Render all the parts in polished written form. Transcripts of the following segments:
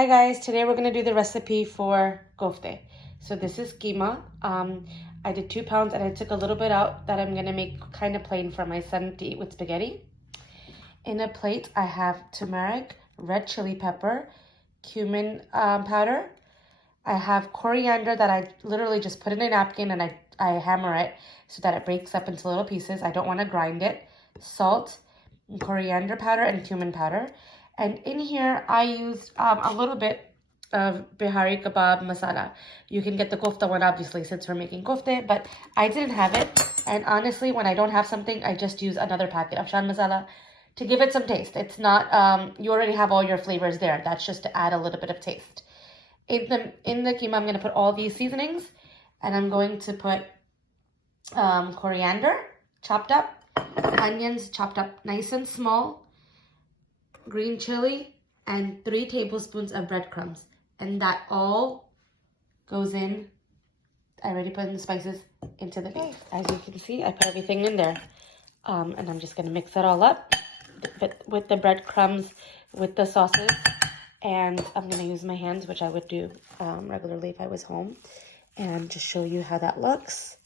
Hi guys, today we're going to do the recipe for kofte. So this is keema. I did 2 pounds and I took a little bit out that I'm going to make kind of plain for my son to eat with spaghetti. In a plate, I have turmeric, red chili pepper, cumin powder. I have coriander that I literally just put in a napkin and I hammer it so that it breaks up into little pieces. I don't want to grind it. Salt, coriander powder, and cumin powder. And in here, I used a little bit of Bihari kebab masala. You can get the kofta one, obviously, since we're making kofte, but I didn't have it. And honestly, when I don't have something, I just use another packet of shan masala to give it some taste. It's not, you already have all your flavors there. That's just to add a little bit of taste. In the keema, I'm going to put all these seasonings, and I'm going to put coriander, chopped up, onions, chopped up nice and small, green chili, and 3 tablespoons of breadcrumbs. And that all goes in. I already put in the spices into the beef. As you can see, I put everything in there. And I'm just going to mix it all up with the breadcrumbs, with the sauces. And I'm going to use my hands, which I would do regularly if I was home. And just show you how that looks.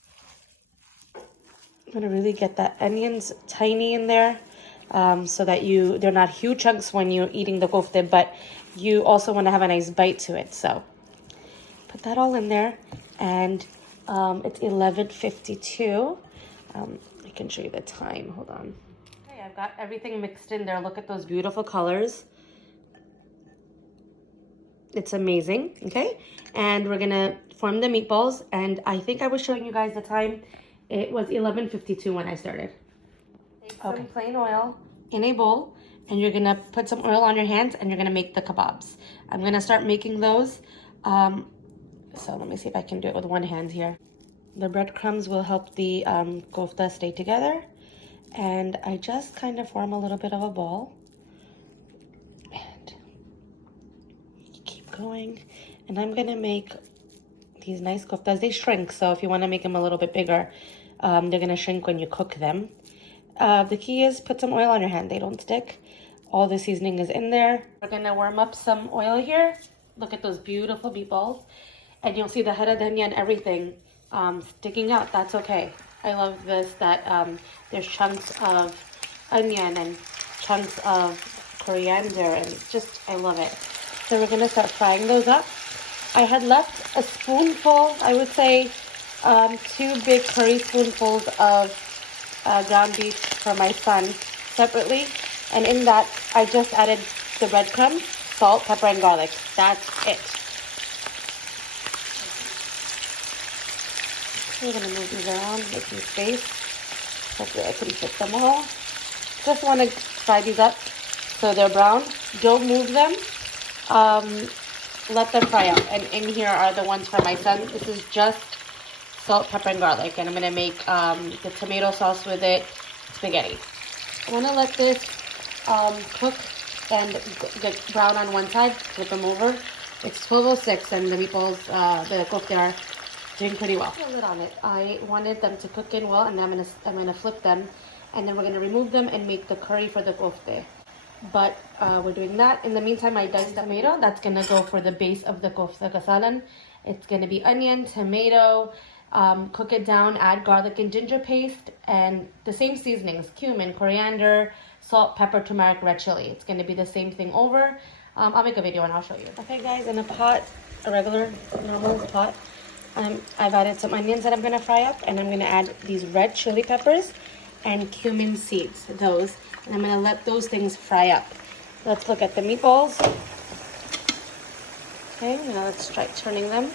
I'm going to really get that onions tiny in there. So that they're not huge chunks when you're eating the kofte, but you also want to have a nice bite to it. So put that all in there, and it's 11:52. I can show you the time. Hold on. Okay, I've got everything mixed in there. Look at those beautiful colors. It's amazing. Okay, and we're gonna form the meatballs. And I think I was showing you guys the time. It was 11:52 when I started. Take some plain oil in a bowl, and you're gonna put some oil on your hands, and you're gonna make the kebabs. I'm gonna start making those. So let me see if I can do it with one hand here. The breadcrumbs will help the kofta stay together, and I just kind of form a little bit of a ball, and keep going. And I'm gonna make these nice koftas. They shrink, so if you want to make them a little bit bigger, they're gonna shrink when you cook them. The key is put some oil on your hand. They don't stick. All the seasoning is in there. We're going to warm up some oil here. Look at those beautiful meatballs. And you'll see the hara dhania and everything sticking out. That's okay. I love this, that there's chunks of onion and chunks of coriander. And just, I love it. So we're going to start frying those up. I had left a spoonful, I would say 2 big curry spoonfuls of ground beef for my son separately, and in that I just added the breadcrumbs, salt, pepper, and garlic. That's it. We're gonna move these around, making space. Hopefully I can fit them all. Just want to fry these up so they're brown. Don't move them. Let them fry up. And in here are the ones for my son. This is just salt, pepper, and garlic, and I'm gonna make the tomato sauce with it, spaghetti. I wanna let this cook and get brown on one side. Flip them over. It's 12:06, and the meatballs, the kofte are doing pretty well. Put a lid on it. I wanted them to cook in well, and I'm gonna flip them, and then we're gonna remove them and make the curry for the kofte. But we're doing that. In the meantime, I diced tomato. That's gonna go for the base of the kofte kasalan. It's gonna be onion, tomato. Cook it down, add garlic and ginger paste, and the same seasonings, cumin, coriander, salt, pepper, turmeric, red chili. It's going to be the same thing over. I'll make a video and I'll show you. Okay guys, in a pot, a regular, normal pot, I've added some onions that I'm going to fry up, and I'm going to add these red chili peppers and cumin seeds, those. And I'm going to let those things fry up. Let's look at the meatballs. Okay, now let's try turning them.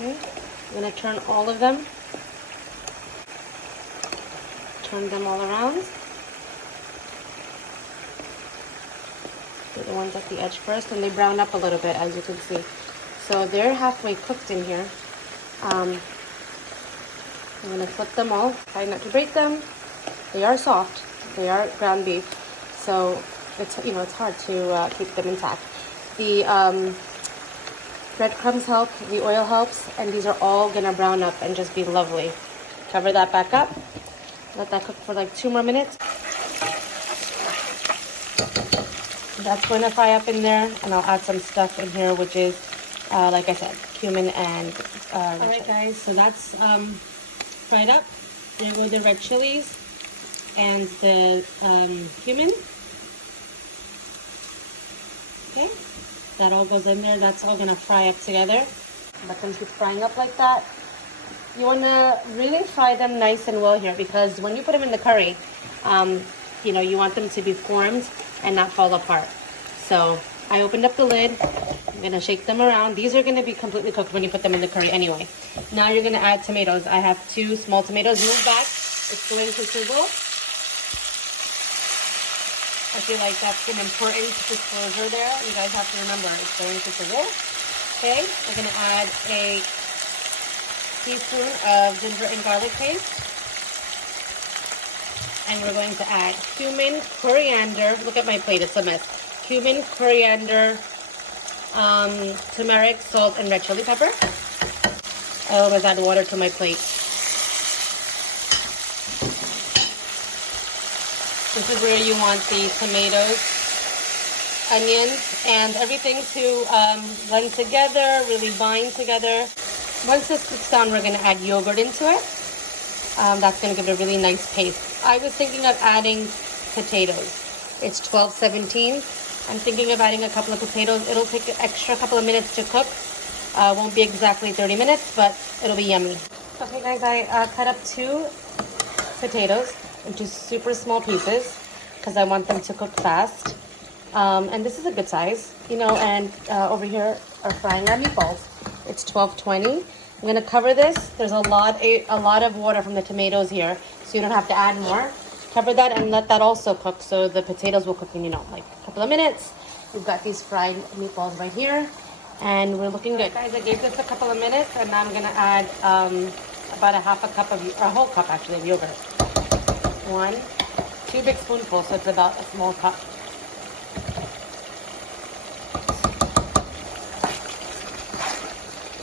Okay, I'm going to turn all of them. Turn them all around. Do the ones at the edge first, and they brown up a little bit, as you can see. So they're halfway cooked in here. I'm going to flip them all. Try not to break them. They are soft. They are ground beef, so it's it's hard to keep them intact. The breadcrumbs help, the oil helps, and these are all gonna brown up and just be lovely. Cover that back up. Let that cook for like 2 more minutes. that's going to fry up in there, and I'll add some stuff in here, which is, like I said, cumin and all right, guys, so that's fried up. There go the red chilies and the cumin. Okay, that all goes in there. That's all gonna fry up together. Let them keep frying up like that. You wanna really fry them nice and well here, because when you put them in the curry, you know, you want them to be formed and not fall apart. So I opened up the lid. I'm gonna shake them around. These are gonna be completely cooked when you put them in the curry anyway. Now you're gonna add tomatoes. I have 2 small tomatoes. Move back. It's going to sizzle. I feel like that's an important disclosure there. You guys have to remember, it's going to sizzle. Okay, we're gonna add a teaspoon of ginger and garlic paste. And we're going to add cumin, coriander. Look at my plate, it's a mess. Cumin, coriander, turmeric, salt, and red chili pepper. I always add water to my plate. This is where you want the tomatoes, onions, and everything to blend together, really bind together. Once this cooks down, we're going to add yogurt into it. That's going to give it a really nice paste. I was thinking of adding potatoes. It's 12:17. I'm thinking of adding a couple of potatoes. It'll take an extra couple of minutes to cook. Won't be exactly 30 minutes, but it'll be yummy. Okay, guys, I cut up 2 potatoes into super small pieces because I want them to cook fast. And this is a good size, you know, and over here are frying our meatballs. It's 12:20. I'm gonna cover this. There's a lot of water from the tomatoes here, so you don't have to add more. Cover that and let that also cook, so the potatoes will cook in, you know, like a couple of minutes. We've got these fried meatballs right here, and we're looking good. Guys, I gave this a couple of minutes, and now I'm gonna add about a whole cup actually of yogurt. 2 big spoonfuls, so it's about a small cup.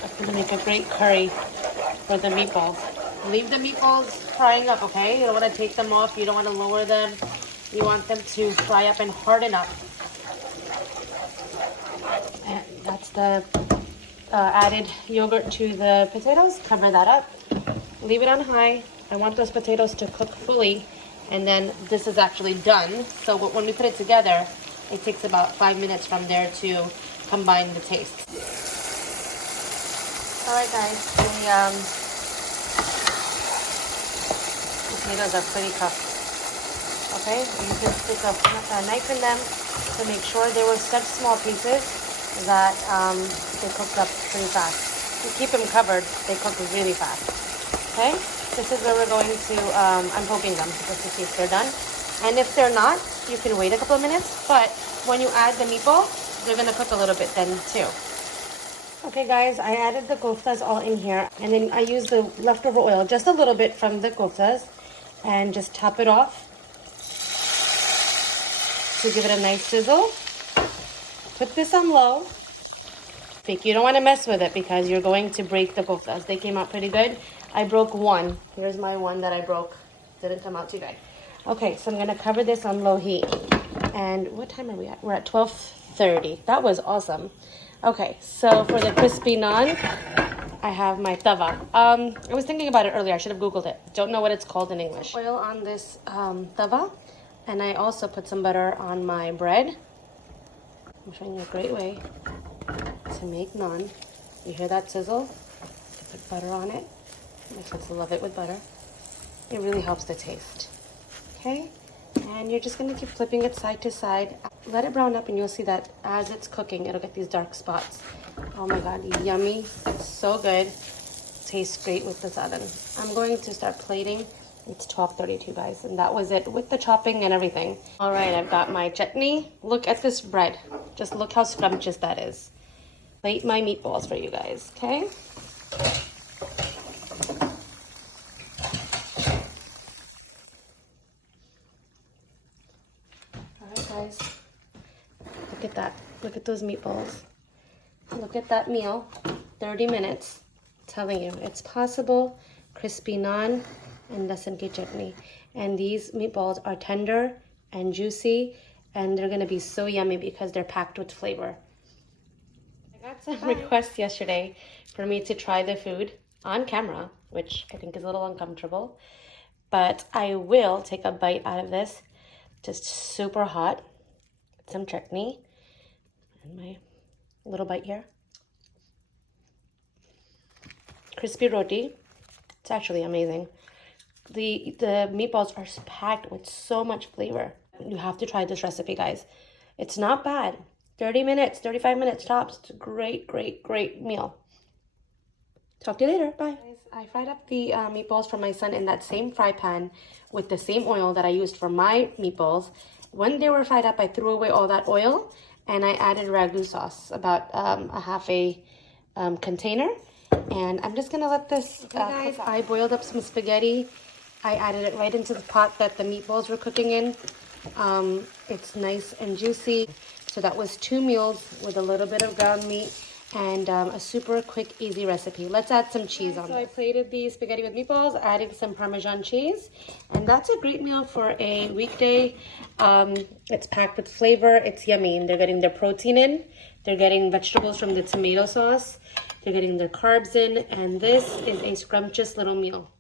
That's gonna make a great curry for the meatballs. Leave the meatballs frying up, okay? You don't want to take them off. You don't want to lower them. You want them to fry up and harden up. And that's the added yogurt to the potatoes. Cover that up. Leave it on high. I want those potatoes to cook fully. And then this is actually done. So when we put it together, it takes about 5 minutes from there to combine the taste. All right, guys. Potatoes are pretty cooked. Okay, you can stick a knife in them to make sure they were such small pieces that they cooked up pretty fast. You keep them covered, they cook really fast. Okay, this is where we're going to, I'm poking them just to see if they're done. And if they're not, you can wait a couple of minutes, but when you add the meatball, they're gonna cook a little bit then too. Okay guys, I added the koftas all in here, and then I used the leftover oil, just a little bit from the koftas, and just top it off to give it a nice sizzle. Put this on low. You don't want to mess with it because you're going to break the koftas. They came out pretty good. I broke one. Here's my one that I broke. Didn't come out too good. Okay, so I'm going to cover this on low heat. And what time are we at? We're at 12:30. That was awesome. Okay, so for the crispy naan, I have my tava. I was thinking about it earlier. I should have Googled it. Don't know what it's called in English. Oil on this tava. And I also put some butter on my bread. I'm showing you a great way to make naan. You hear that sizzle? You put butter on it. My kids love it with butter. It really helps the taste. Okay? And you're just going to keep flipping it side to side. Let it brown up and you'll see that as it's cooking, it'll get these dark spots. Oh my God, yummy. It's so good. Tastes great with the sadan. I'm going to start plating. It's 12:32, guys, and that was it with the chopping and everything. All right, I've got my chutney. Look at this bread. Just look how scrumptious that is. Plate my meatballs for you guys, okay? All right, guys. Look at that. Look at those meatballs. Look at that meal. 30 minutes. I'm telling you, it's possible. Crispy naan and lasan ki chutney. And these meatballs are tender and juicy and they're gonna be so yummy because they're packed with flavor. I got some requests yesterday for me to try the food on camera, which I think is a little uncomfortable, but I will take a bite out of this. Just super hot. Some chutney and my little bite here. Crispy roti. It's actually amazing. The meatballs are packed with so much flavor. You have to try this recipe, guys. It's not bad. 30 minutes, 35 minutes tops. It's a great, great, great meal. Talk to you later. Bye. I fried up the meatballs for my son in that same fry pan with the same oil that I used for my meatballs. When they were fried up, I threw away all that oil and I added ragu sauce, about a half a container. And I'm just gonna let this guys, I boiled up some spaghetti. I added it right into the pot that the meatballs were cooking in. It's nice and juicy. So that was 2 meals with a little bit of ground meat and a super quick, easy recipe. Let's add some cheese on this. So I plated the spaghetti with meatballs, adding some Parmesan cheese. And that's a great meal for a weekday. It's packed with flavor. It's yummy. And they're getting their protein in. They're getting vegetables from the tomato sauce. They're getting their carbs in. And this is a scrumptious little meal.